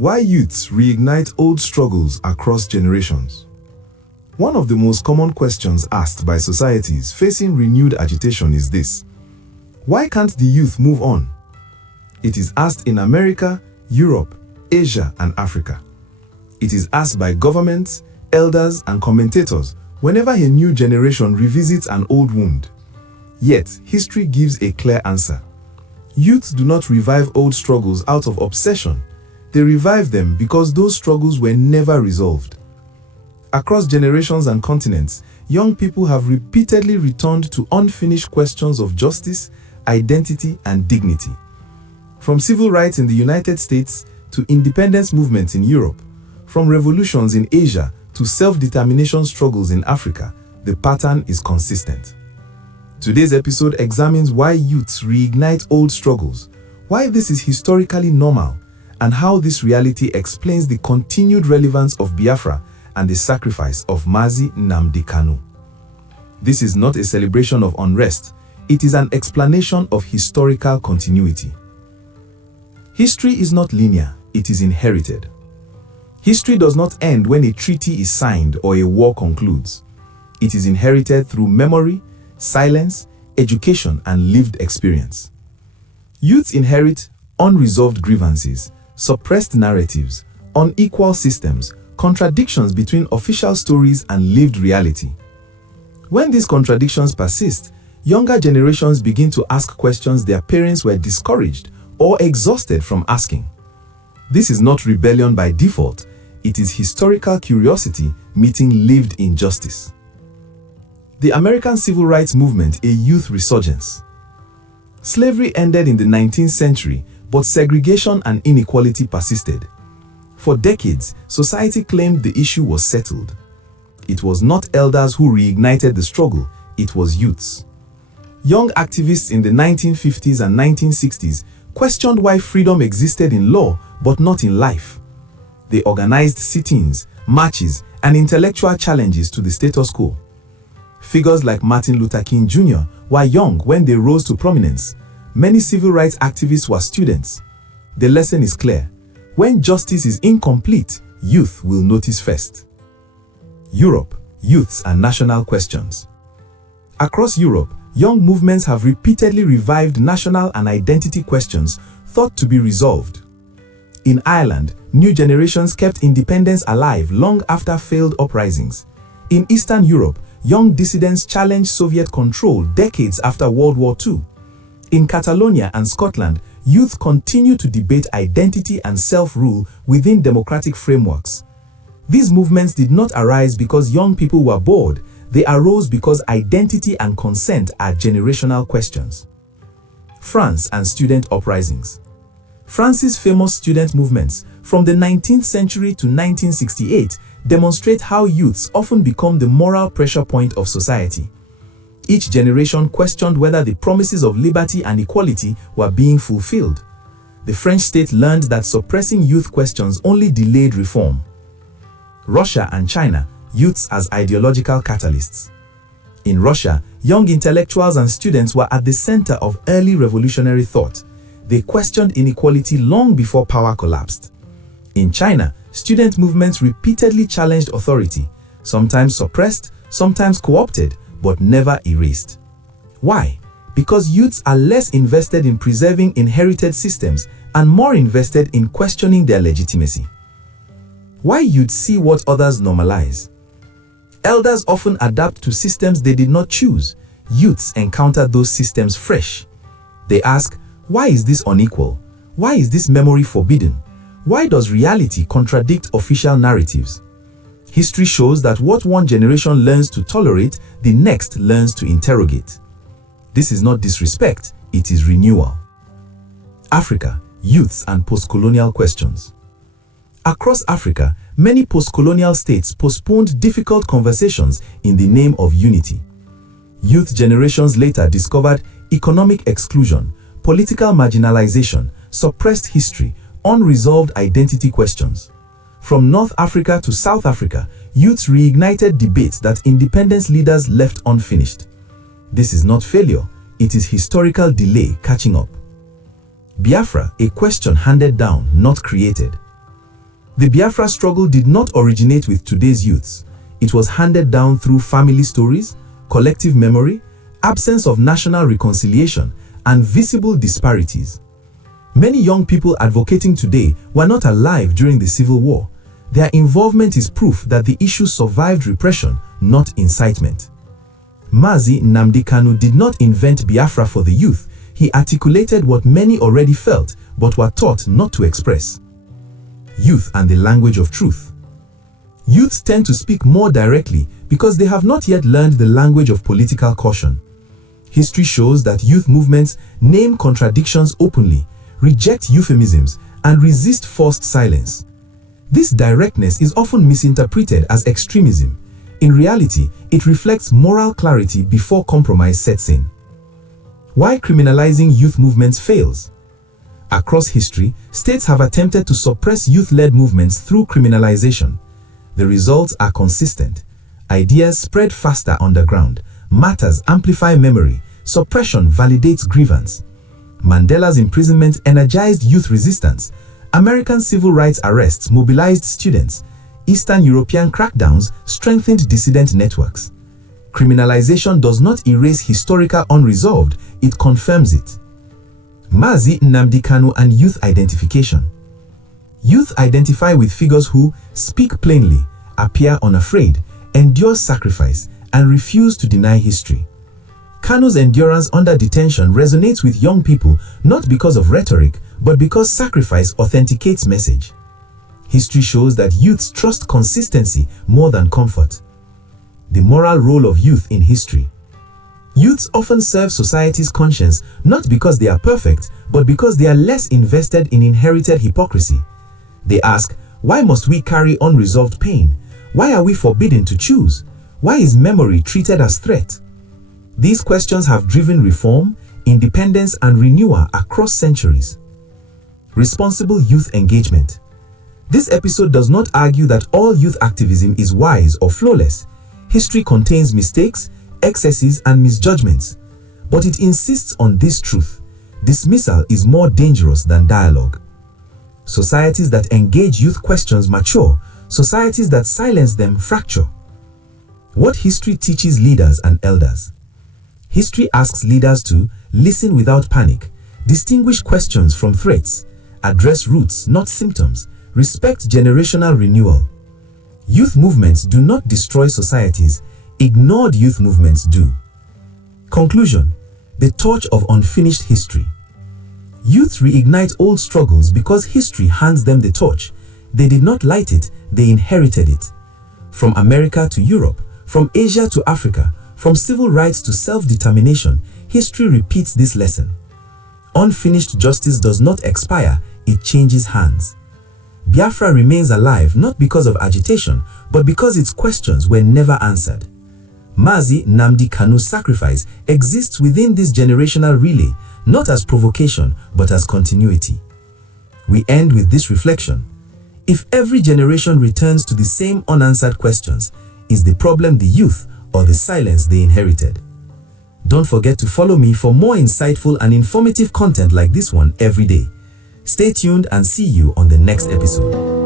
Why youths reignite old struggles across generations. One of the most common questions asked by societies facing renewed agitation is this: why can't the youth move on? It is asked in America, Europe, Asia, and Africa. It is asked by governments, elders, and commentators whenever a new generation revisits an old wound. Yet, history gives a clear answer. Youth do not revive old struggles out of obsession. They revive them because those struggles were never resolved. Across generations and continents, young people have repeatedly returned to unfinished questions of justice, identity, and dignity. From civil rights in the United States to independence movements in Europe, from revolutions in Asia to self-determination struggles in Africa, the pattern is consistent. Today's episode examines why youths reignite old struggles, why this is historically normal, and how this reality explains the continued relevance of Biafra and the sacrifice of Mazi Nnamdi Kanu. This is not a celebration of unrest, it is an explanation of historical continuity. History is not linear, it is inherited. History does not end when a treaty is signed or a war concludes. It is inherited through memory, silence, education, and lived experience. Youths inherit unresolved grievances, suppressed narratives, unequal systems, contradictions between official stories and lived reality. When these contradictions persist, younger generations begin to ask questions their parents were discouraged or exhausted from asking. This is not rebellion by default, it is historical curiosity meeting lived injustice. The American Civil Rights Movement, a youth resurgence. Slavery ended in the 19th century, but segregation and inequality persisted. For decades, society claimed the issue was settled. It was not elders who reignited the struggle, it was youths. Young activists in the 1950s and 1960s questioned why freedom existed in law but not in life. They organized sit-ins, marches, and intellectual challenges to the status quo. Figures like Martin Luther King Jr. were young when they rose to prominence. Many civil rights activists were students. The lesson is clear. When justice is incomplete, youth will notice first. Europe, youths and national questions. Across Europe, young movements have repeatedly revived national and identity questions thought to be resolved. In Ireland, new generations kept independence alive long after failed uprisings. In Eastern Europe, young dissidents challenged Soviet control decades after World War II. In Catalonia and Scotland, youth continue to debate identity and self-rule within democratic frameworks. These movements did not arise because young people were bored, they arose because identity and consent are generational questions. France and student uprisings. France's famous student movements from the 19th century to 1968 demonstrate how youths often become the moral pressure point of society. Each generation questioned whether the promises of liberty and equality were being fulfilled. The French state learned that suppressing youth questions only delayed reform. Russia and China, youths as ideological catalysts. In Russia, young intellectuals and students were at the center of early revolutionary thought. They questioned inequality long before power collapsed. In China, student movements repeatedly challenged authority, sometimes suppressed, sometimes co-opted, but never erased. Why? Because youths are less invested in preserving inherited systems and more invested in questioning their legitimacy. Why youths see what others normalize? Elders often adapt to systems they did not choose. Youths encounter those systems fresh. They ask, why is this unequal? Why is this memory forbidden? Why does reality contradict official narratives? History shows that what one generation learns to tolerate, the next learns to interrogate. This is not disrespect, it is renewal. Africa, youths and post-colonial questions. Across Africa, many post-colonial states postponed difficult conversations in the name of unity. Youth generations later discovered economic exclusion, political marginalization, suppressed history, unresolved identity questions. From North Africa to South Africa, youths reignited debates that independence leaders left unfinished. This is not failure, it is historical delay catching up. Biafra, a question handed down, not created. The Biafra struggle did not originate with today's youths. It was handed down through family stories, collective memory, absence of national reconciliation, and visible disparities. Many young people advocating today were not alive during the Civil War. Their involvement is proof that the issue survived repression, not incitement. Mazi Nnamdi Kanu did not invent Biafra for the youth. He articulated what many already felt but were taught not to express. Youth and the language of truth. Youths tend to speak more directly because they have not yet learned the language of political caution. History shows that youth movements name contradictions openly, reject euphemisms, and resist forced silence. This directness is often misinterpreted as extremism. In reality, it reflects moral clarity before compromise sets in. Why criminalizing youth movements fails? Across history, states have attempted to suppress youth-led movements through criminalization. The results are consistent. Ideas spread faster underground. Martyrs amplify memory. Suppression validates grievance. Mandela's imprisonment energized youth resistance. American civil rights arrests mobilized students. Eastern European crackdowns strengthened dissident networks. Criminalization does not erase historical unresolved, it confirms it. Mazi Nnamdi Kanu and youth identification. Youth identify with figures who speak plainly, appear unafraid, endure sacrifice, and refuse to deny history. Kanu's endurance under detention resonates with young people not because of rhetoric, but because sacrifice authenticates message. History shows that youths trust consistency more than comfort. The moral role of youth in history. Youths often serve society's conscience not because they are perfect, but because they are less invested in inherited hypocrisy. They ask, why must we carry unresolved pain? Why are we forbidden to choose? Why is memory treated as threat? These questions have driven reform, independence, and renewal across centuries. Responsible youth engagement. This episode does not argue that all youth activism is wise or flawless. History contains mistakes, excesses, and misjudgments. But it insists on this truth: dismissal is more dangerous than dialogue. Societies that engage youth questions mature. Societies that silence them fracture. What history teaches leaders and elders. History asks leaders to listen without panic, distinguish questions from threats, address roots, not symptoms, respect generational renewal. Youth movements do not destroy societies, ignored youth movements do. Conclusion: the torch of unfinished history. Youth reignite old struggles because history hands them the torch. They did not light it, they inherited it. From America to Europe, from Asia to Africa, from civil rights to self-determination, history repeats this lesson. Unfinished justice does not expire, it changes hands. Biafra remains alive not because of agitation, but because its questions were never answered. Mazi Nnamdi Kanu's sacrifice exists within this generational relay, not as provocation, but as continuity. We end with this reflection. If every generation returns to the same unanswered questions, is the problem the youth or the silence they inherited? Don't forget to follow me for more insightful and informative content like this one every day. Stay tuned and see you on the next episode.